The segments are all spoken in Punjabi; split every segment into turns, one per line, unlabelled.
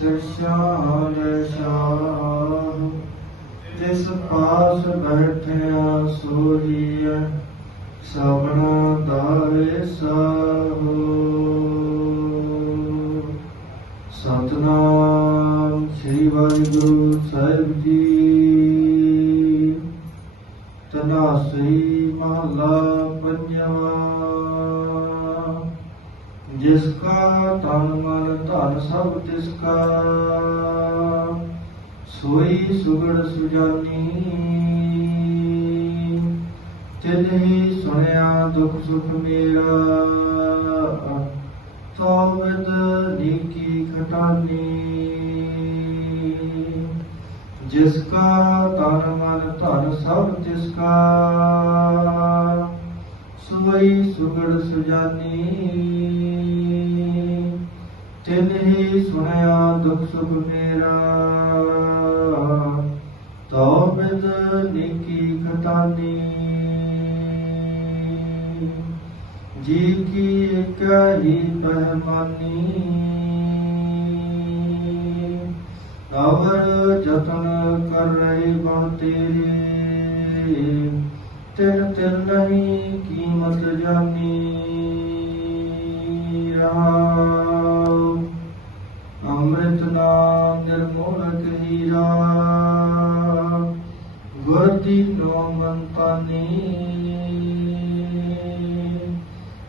ਸਿਰਸ਼ਾਨ ਸ਼ਾਹ, ਜਿਸ ਪਾਸ ਬੈਠਿਆ ਸੋਹੀਐ ਸਭਨਾ ਦਾ ਵੇਸਾਹੋ ਸਤਨਾਮ ਸ੍ਰੀ ਵਾਹਿਗੁਰੂ ਸਾਹਿਬ ਜੀ। ਤਨਾਸਰੀ ਮਹਲਾ ਪੰਜਵਾ। ਜਿਸ ਕਾ ਤਨ ਮਨ ਧਨ ਸਭ ਤਿਸ ਕਾ ਸੋਈ ਸੁਗੜ ਸੁਜਾਨੀ ਤਿਨ ਹੀ ਸੁਣਿਆ ਦੁਖ ਸੁਖ ਮੇਰਾ ਤੋ ਵਿਦ ਨੀਕੀ ਖਟਾਨੀ ਜਿਸ ਕਾ ਤਨ ਮਨ ਧਨ ਸਭ तिन ही सुनया दुख सुख मेरा तो बिद निकी खतानी जी की एक ही पहमानी अवर जतन कर रहे बन तेरे। तिन तिन नहीं कीमत जानी। ਨਾਮ ਨਿਰਮੋਲਕ ਹੀਰਾ ਗੁਰ ਦੀਨੋ ਮਨ ਪਾਨੀ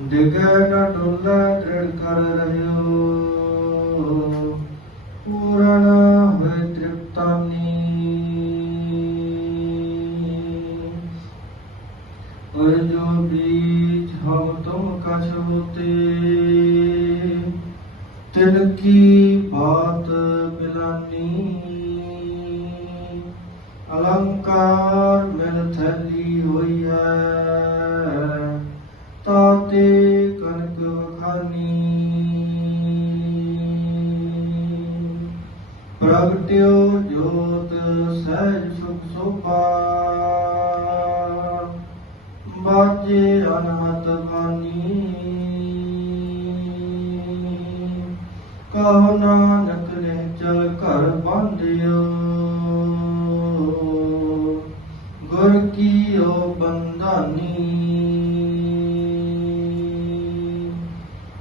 ਡਿਗੈ ਨ ਡੋਲਾ ਡਿੜ ਕਰ ਰਹਿਓ। ਪੂਰਨ ਹੋਇ ਤ੍ਰਿਪਤਾਨੀ ਔਰ ਜੋ ਬੀਜ ਹਮ ਤੁਮ ਕਛ ਹੋਤੇ ਤਿਨ ਕੀ ਬਾਤ ਮਿਲਾਨੀ। ਅਲੰਕਾਰ ਮਿਲ ਥਲੀ ਹੋਈ ਹੈ ਤਾਤੇ ਕਨਕ ਵਖਾਨੀ। ਪ੍ਰਗਟਿਓ ਜੋਤ ਸਹਿ ਸੁਖ ਸੋਪਾ ਬਾਜੇ ਅਨਹਤ ਮਾਨੀ ਕਹੋ ਨਾਨਕ ਨੇ ਚਲ ਘਰ ਬਾਂਧਿਓ ਗੁਰ ਕੀਓ ਬੰਦਾਨੀ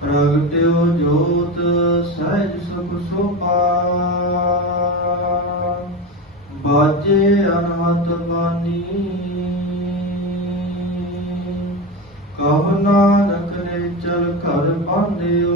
ਪ੍ਰਗਟਿਓ ਜੋਤ ਸਹਿਜ ਸੁਖ ਸੋਭਾ। ਬਾਜੇ ਅਨਹਤ ਬਾਨੀ। ਕਹ ਨਾਨਕ ਨੇ ਚਲ ਘਰ ਬਾਂਧਿਓ